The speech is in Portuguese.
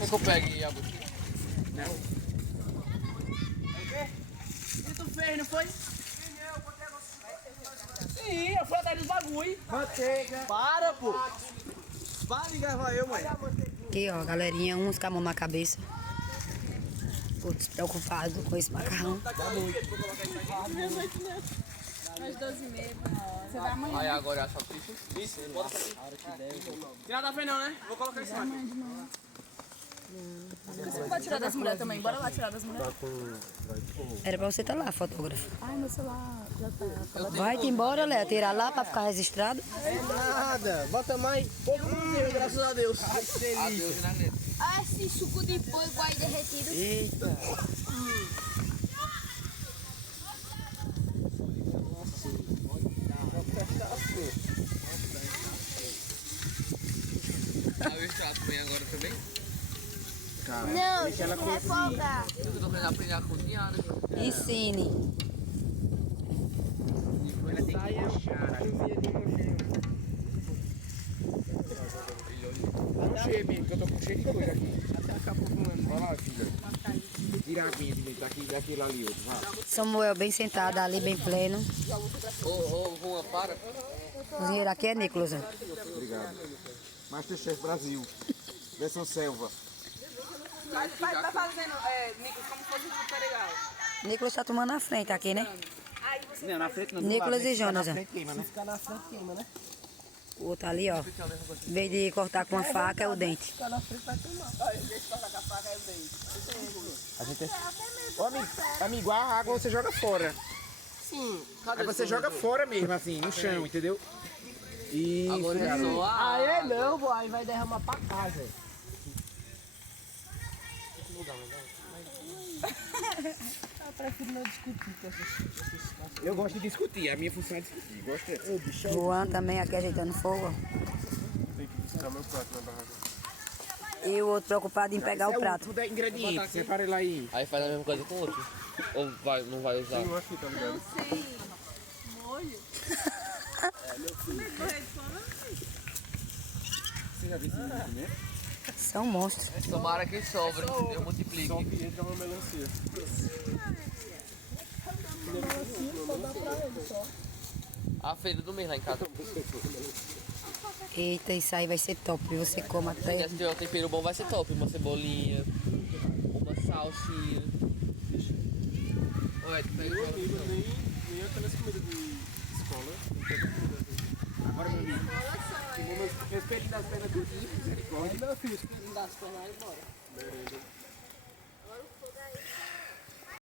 Quer que eu pegue a botija? Não. É o quê? O que tu fez, não foi? Sim, eu fui atrás dos bagulho. Manteiga. Para, pô. Para de gravar eu, mãe. Aqui, ó, galerinha, uns com a mão na cabeça. Outros preocupados com esse macarrão. Às 12h30. Você vai amanhã. Aí agora é só isso. Isso, bota pra aqui. Tirar da frente não, né? Vou colocar isso aqui. Você não vai tirar das mulheres também? Bora lá tirar das mulheres. Era pra você estar lá, fotógrafo. Ai, meu celular já tá. Vai-te embora, Léo. Tirar lá pra ficar registrado. É nada. Bota mais. Pouco Deus, graças a Deus. Adeus, né, Neto? Ah, esse suco de porco aí derretido. Eita. Ah, o extrato vem agora também? Não, tem que refogar. Eu tô querendo aprender a cozinhar, né? Ensine. Ela tem que puxar. Puxei, menino, que eu tô com cheio de coisa aqui. Até acabou fumando. Olha lá, filha. Tira a aguinha de dentro daquilo ali, outro. Vai. Samuel bem sentado ali, bem pleno. Ô, Juan, para. O cozinheiro aqui é Nicolas. Ó. Obrigado. Masterchef Brasil. Versão selva. Vai fazendo, Nico, como se fosse um super legal. Nicolas tá tomando na frente aqui, né? Não, na frente não. Nicolas e Jonas, ó. Na frente queima, né? Se ficar na frente queima, né? O outro ali, ó. Em vez de cortar com a faca, é o dente. Se ficar na frente vai queimar. Olha, em vez de cortar com a faca, é o dente. A gente é... Ô, amigo, a água você joga fora. Sim. Aí você joga fora mesmo, assim, no chão, entendeu? Isso. Agora é só a... Ah, é não, pô, aí vai derramar pra casa. Eu prefiro não discutir com essas Eu gosto de discutir, a minha função é discutir. Gosto de... Juan também aqui ajeitando fogo, ó. Tem que buscar meu prato na barraca. E o outro preocupado em pegar o prato. Tudo é ingrediente, separa ele aí. Aí faz a mesma coisa com o outro. Ou vai, não vai usar? Eu acho que tá ligado. Você já viu esse menino comer? São monstros. Tomara que sobre, eu multiplique. Só que entra uma melancia. A feira do mês lá em casa. Eita, isso aí vai ser top. Você coma até. Se tiver um tempero bom vai ser top. Uma cebolinha, uma salsinha. Ué, tu pega o Nem aquelas comidas de escola. Agora, meu amigo. Meus peitos das pernas do dia, misericórdia. Meu filho, se das pernas aí, bora.